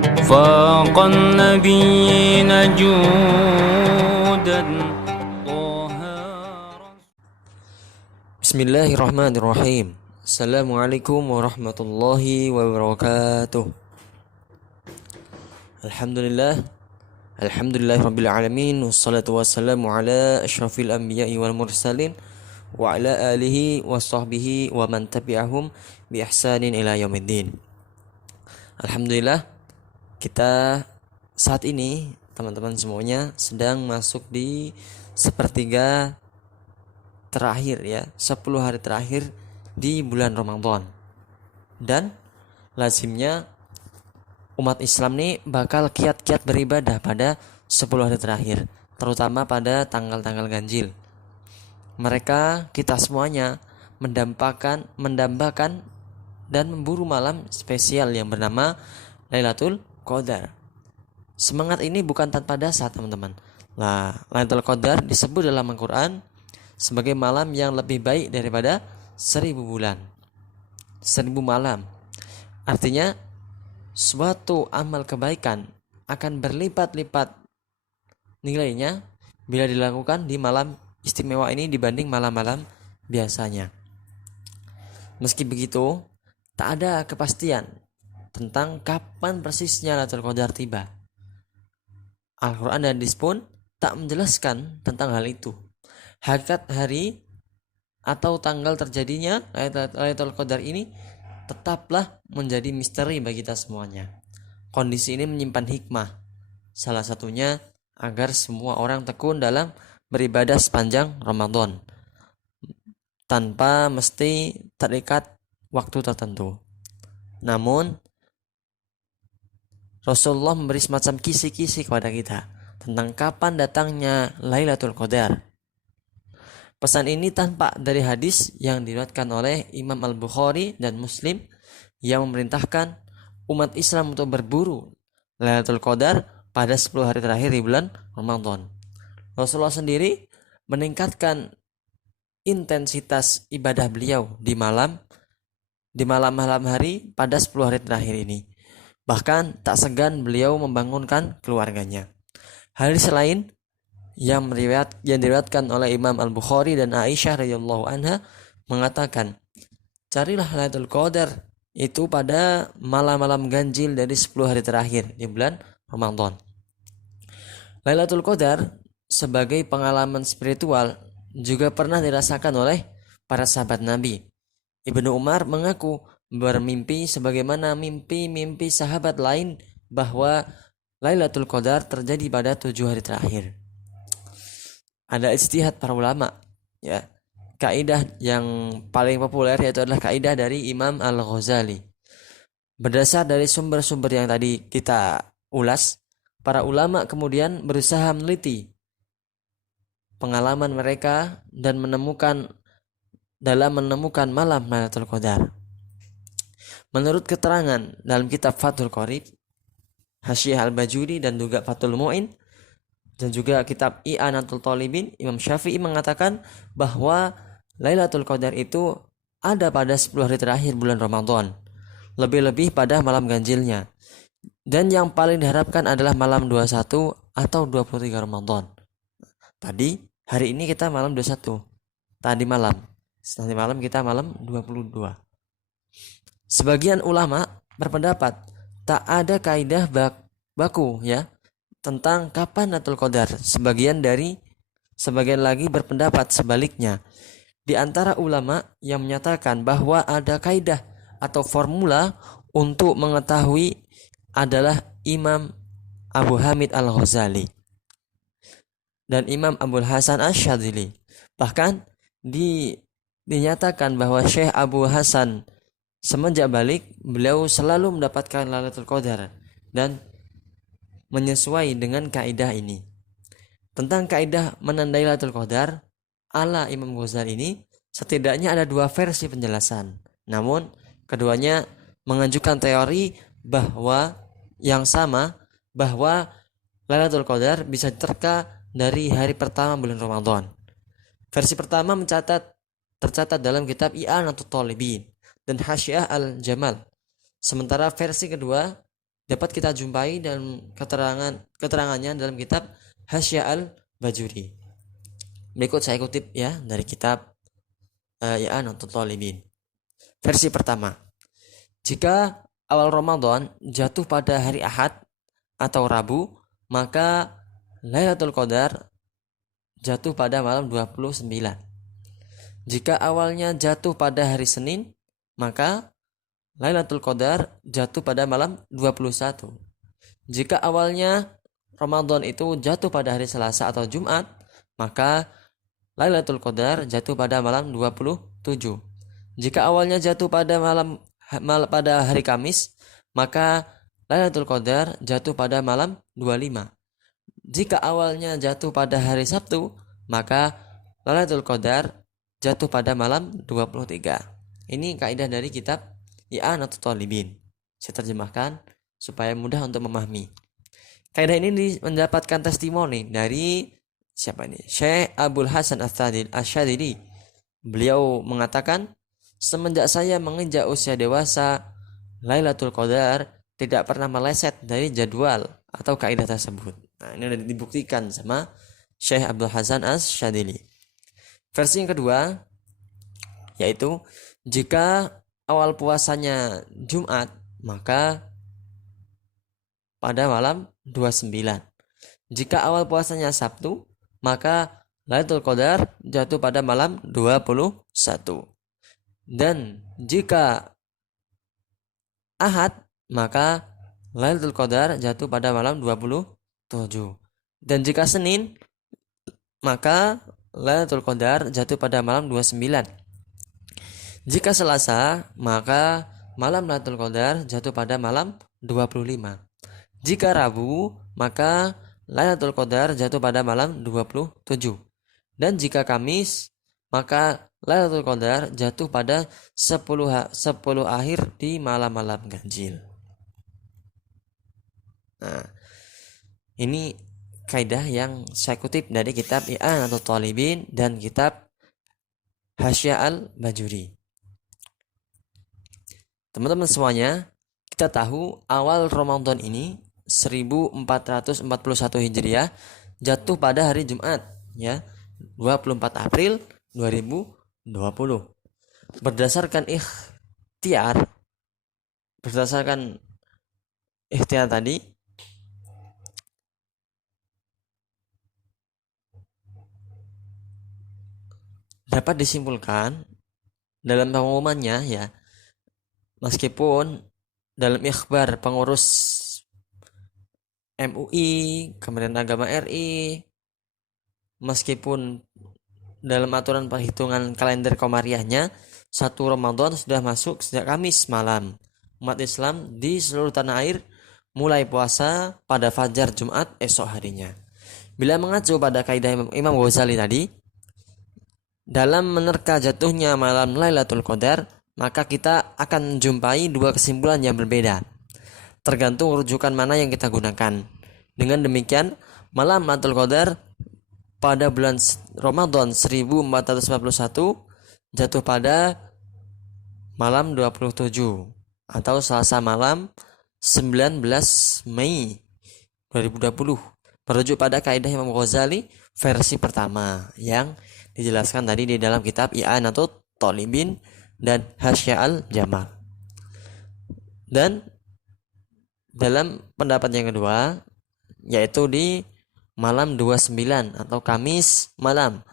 فاق النبيين جودا طه. Bismillahirrahmanirrahim. Assalamualaikum warahmatullahi wabarakatuh. Alhamdulillahirabbil alamin, wassalatu wassalamu ala asyrafil anbiya'i wal mursalin wa ala alihi washabbihi wa man tabi'ahum bi ihsanin ila yaumiddin. Alhamdulillah, kita saat ini teman-teman semuanya sedang masuk di sepertiga terakhir ya, 10 hari terakhir di bulan Ramadan. Dan lazimnya umat Islam nih bakal kiat-kiat beribadah pada 10 hari terakhir, terutama pada tanggal-tanggal ganjil. Mereka, kita semuanya mendambakan dan memburu malam spesial yang bernama Lailatul Qadar. Semangat ini bukan tanpa dasar, teman-teman. Nah, Lailatul Qadar disebut dalam Al-Quran sebagai malam yang lebih baik daripada 1000 bulan, 1000 malam. Artinya suatu amal kebaikan akan berlipat-lipat nilainya bila dilakukan di malam istimewa ini dibanding malam-malam biasanya. Meski begitu, tak ada kepastian tentang kapan persisnya Lailatul Qadar tiba. Al-Quran dan hadis pun tak menjelaskan tentang hal itu. Hakikat hari atau tanggal terjadinya Lailatul Qadar ini tetaplah menjadi misteri bagi kita semuanya. Kondisi ini menyimpan hikmah, salah satunya agar semua orang tekun dalam beribadah sepanjang Ramadan tanpa mesti terikat waktu tertentu. Namun Rasulullah memberi semacam kisi-kisi kepada kita tentang kapan datangnya Lailatul Qadar. Pesan ini tampak dari hadis yang diriwayatkan oleh Imam Al-Bukhari dan Muslim yang memerintahkan umat Islam untuk berburu Lailatul Qadar pada 10 hari terakhir di bulan Ramadan. Rasulullah sendiri meningkatkan intensitas ibadah beliau di malam-malam hari pada 10 hari terakhir ini. Bahkan tak segan beliau membangunkan keluarganya. Hadis lain yang diriwayatkan oleh Imam Al-Bukhari dan Aisyah radhiyallahu anha mengatakan, carilah Lailatul Qadar itu pada malam-malam ganjil dari 10 hari terakhir di bulan Ramadan. Lailatul Qadar sebagai pengalaman spiritual juga pernah dirasakan oleh para sahabat Nabi. Ibnu Umar mengaku bermimpi sebagaimana mimpi-mimpi sahabat lain bahwa Lailatul Qadar terjadi pada 7 hari terakhir. Ada ijtihad para ulama ya. Kaidah yang paling populer yaitu adalah kaidah dari Imam Al-Ghazali. Berdasar dari sumber-sumber yang tadi kita ulas, para ulama kemudian berusaha meneliti pengalaman mereka dan menemukan malam Lailatul Qadar. Menurut keterangan dalam kitab Fathul Qorib, Hasyiah Al-Bajuri dan juga Fathul Mu'in dan juga kitab I'anatul Talibin, Imam Syafi'i mengatakan bahwa Lailatul Qadar itu ada pada 10 hari terakhir bulan Ramadan, lebih-lebih pada malam ganjilnya. Dan yang paling diharapkan adalah malam 21 atau 23 Ramadan. Tadi hari ini kita malam 21. Nanti malam kita malam 22. Sebagian ulama berpendapat tak ada kaidah baku ya tentang kapan Lailatul Qadar. Sebagian lagi berpendapat sebaliknya. Di antara ulama yang menyatakan bahwa ada kaidah atau formula untuk mengetahui adalah Imam Abu Hamid Al-Ghazali dan Imam Abul Hasan Asy-Syadzili. Bahkan dinyatakan bahwa Syekh Abu Hasan semenjak balik beliau selalu mendapatkan Lailatul Qadar dan menyesuai dengan kaidah ini. Tentang kaidah menandai Lailatul Qadar ala Imam Ghazali ini setidaknya ada 2 versi penjelasan. Namun keduanya mengajukan teori bahwa Lailatul Qadar bisa diterka dari hari pertama bulan Ramadan. Versi pertama tercatat dalam kitab I'anatul Talibin dan Hasyiah Al-Jamal. Sementara versi kedua dapat kita jumpai dalam keterangannya dalam kitab Hasya al-Bajuri. Berikut saya kutip ya dari kitab I'anatul Talibin. Versi pertama. Jika awal Ramadan jatuh pada hari Ahad atau Rabu, maka Lailatul Qadar jatuh pada malam 29. Jika awalnya jatuh pada hari Senin, maka Lailatul Qadar jatuh pada malam 21. Jika awalnya Ramadan itu jatuh pada hari Selasa atau Jumat, maka Lailatul Qadar jatuh pada malam 27. Jika awalnya jatuh pada pada hari Kamis, maka Lailatul Qadar jatuh pada malam 25. Jika awalnya jatuh pada hari Sabtu, maka Lailatul Qadar jatuh pada malam 23. Ini kaidah dari kitab I'anatul Talibin. Saya terjemahkan supaya mudah untuk memahami. Kaidah ini mendapatkan testimoni dari siapa ini? Syekh Abdul Hasan Asyadili. Beliau mengatakan, semenjak saya menginjak usia dewasa, Lailatul Qadar tidak pernah meleset dari jadwal atau kaidah tersebut. Nah, ini sudah dibuktikan sama Syekh Abdul Hasan Asyadili. Versi yang kedua, yaitu jika awal puasanya Jumat, maka pada malam 29. Jika awal puasanya Sabtu, maka Lailatul Qadar jatuh pada malam 21. Dan jika Ahad, maka Lailatul Qadar jatuh pada malam 27. Dan jika Senin, maka Lailatul Qadar jatuh pada malam 29. Jika Selasa, maka malam Lailatul Qadar jatuh pada malam 25. Jika Rabu, maka Lailatul Qadar jatuh pada malam 27. Dan jika Kamis, maka Lailatul Qadar jatuh pada 10 akhir di malam-malam ganjil. Nah, ini kaidah yang saya kutip dari kitab I'anatul Talibin dan kitab Hasya al-Bajuri. Teman-teman semuanya, kita tahu awal Ramadan ini 1441 Hijriah jatuh pada hari Jumat ya, 24 April 2020. Berdasarkan ikhtiar tadi, dapat disimpulkan dalam pengumumannya ya, meskipun dalam ikhbar pengurus MUI, Kementerian Agama RI, meskipun dalam aturan perhitungan kalender komariahnya 1 Ramadan sudah masuk sejak Kamis malam. Umat Islam di seluruh tanah air mulai puasa pada fajar Jumat esok harinya. Bila mengacu pada kaidah Imam Ghazali tadi, dalam menerka jatuhnya malam Lailatul Qadar, maka kita akan menjumpai dua kesimpulan yang berbeda, tergantung rujukan mana yang kita gunakan. Dengan demikian, malam Lailatul Qadar pada bulan Ramadan 1441 jatuh pada malam 27 atau Selasa malam 19 Mei 2020, merujuk pada kaidah Imam Ghazali versi pertama yang dijelaskan tadi di dalam kitab I'anatul Talibin dan Hasya al-Jamal. Dan dalam pendapat yang kedua, yaitu di malam 29 atau Kamis malam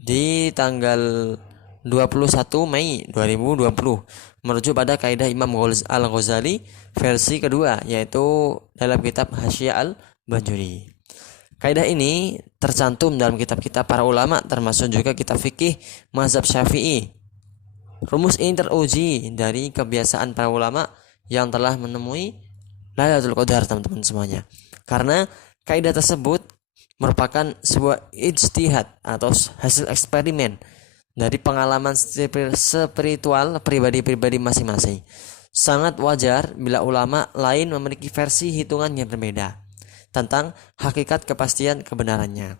di tanggal 21 Mei 2020, merujuk pada kaidah Imam Al-Ghazali versi kedua, yaitu dalam kitab Hasya al-Bajuri. Kaidah ini tercantum dalam kitab-kitab para ulama, termasuk juga kitab fikih mazhab Syafi'i. Rumus ini teruji dari kebiasaan para ulama yang telah menemui Lailatul Qadar, teman-teman semuanya. Karena kaidah tersebut merupakan sebuah ijtihad atau hasil eksperimen dari pengalaman spiritual pribadi-pribadi masing-masing. Sangat wajar bila ulama lain memiliki versi hitungan yang berbeda tentang hakikat kepastian kebenarannya.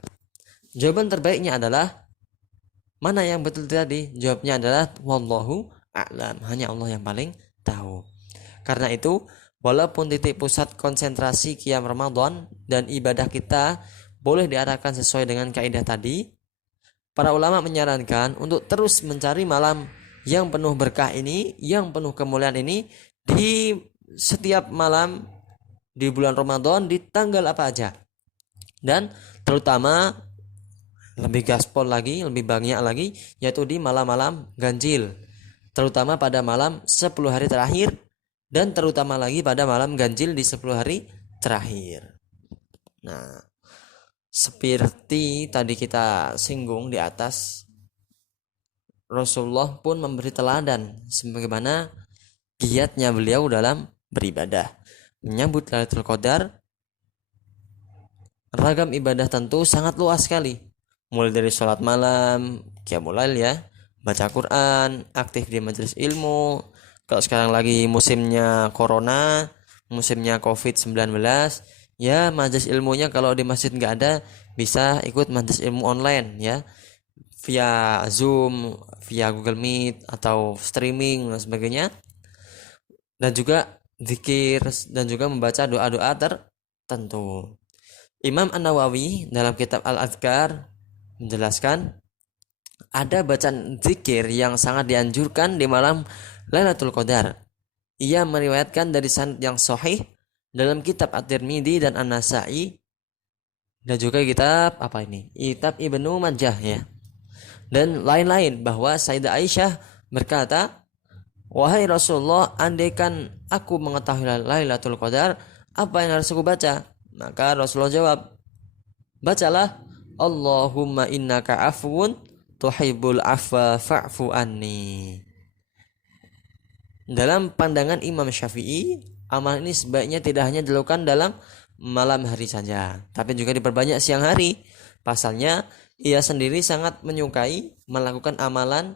Jawaban terbaiknya adalah mana yang betul tadi? Jawabnya adalah wallahu a'lam, hanya Allah yang paling tahu. Karena itu, Walaupun titik pusat konsentrasi qiyam Ramadan dan ibadah kita boleh diarahkan sesuai dengan kaidah tadi, para ulama menyarankan untuk terus mencari malam yang penuh berkah ini, yang penuh kemuliaan ini di setiap malam di bulan Ramadan di tanggal apa aja. Dan terutama lebih gaspol lagi, lebih banyak lagi, yaitu di malam-malam ganjil, terutama pada malam 10 hari terakhir, dan terutama lagi pada malam ganjil di 10 hari terakhir. Nah, seperti tadi kita singgung di atas, Rasulullah pun memberi teladan sebagaimana giatnya beliau dalam beribadah. Menyambut Lailatul Qadar, ragam ibadah tentu sangat luas sekali. Mulai dari sholat malam, qiyamul lail ya, baca Quran, aktif di majelis ilmu. Kalau sekarang lagi musimnya corona, musimnya COVID-19, ya majelis ilmunya kalau di masjid nggak ada, bisa ikut majelis ilmu online ya, via Zoom, via Google Meet atau streaming dan sebagainya. Dan juga zikir dan juga membaca doa-doa tertentu. Imam An-Nawawi dalam kitab Al-Adhkar menjelaskan ada bacaan zikir yang sangat dianjurkan di malam Lailatul Qadar. Ia meriwayatkan dari sanad yang sahih dalam kitab At-Tirmidzi dan An-Nasa'i dan juga kitab kitab Ibnu Majah ya. Dan lain-lain, bahwa Sayyidah Aisyah berkata, "Wahai Rasulullah, andaikan aku mengetahui Lailatul Qadar, apa yang harus aku baca?" Maka Rasulullah jawab, "Bacalah Allahumma innaka afuun tuhibbul afwa fa'fu anni." Dalam pandangan Imam Syafi'i, amal ini sebaiknya tidak hanya dilakukan dalam malam hari saja, tapi juga diperbanyak siang hari. Pasalnya, ia sendiri sangat menyukai melakukan amalan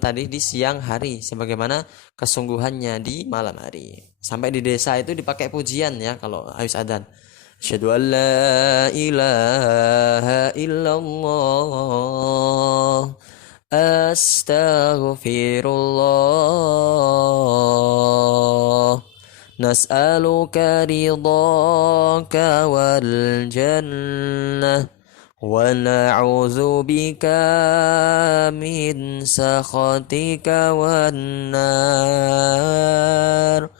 tadi di siang hari sebagaimana kesungguhannya di malam hari. Sampai di desa itu dipakai pujian ya kalau habis adzan. Asyhadu an la ilaha illallah astaghfirullah nas'aluka ridhaka wal jannah wa na'udzu bika min sakhatika wan nar.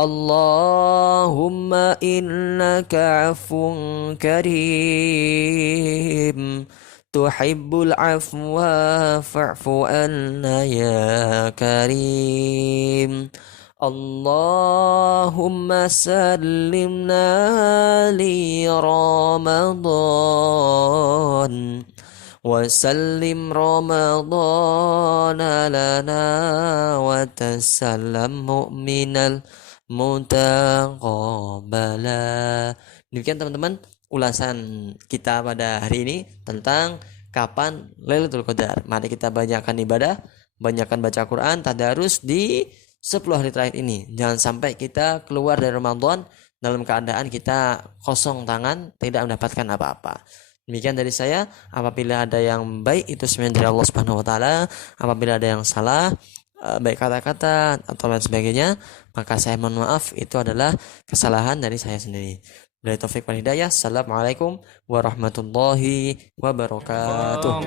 Allahumma innaka afuwun karim tuhibbul afwa fa'fu anna ya karim. Allahumma sallimna li Ramadan wa sallim Ramadan lana wa tasallam mu'minal mutaqabbala. Demikian teman-teman ulasan kita pada hari ini tentang kapan Lailatul Qadar. Mari kita banyakkan ibadah, banyakkan baca Quran, tadarus di 10 hari terakhir ini. Jangan sampai kita keluar dari Ramadan dalam keadaan kita kosong tangan, tidak mendapatkan apa-apa. Demikian dari saya. Apabila ada yang baik itu semuanya dari Allah Subhanahu wa taala. Apabila ada yang salah, baik kata-kata atau lain sebagainya, maka saya mohon maaf, itu adalah kesalahan dari saya sendiri. Billahi taufiq wal hidayah. Assalamualaikum warahmatullahi wabarakatuh.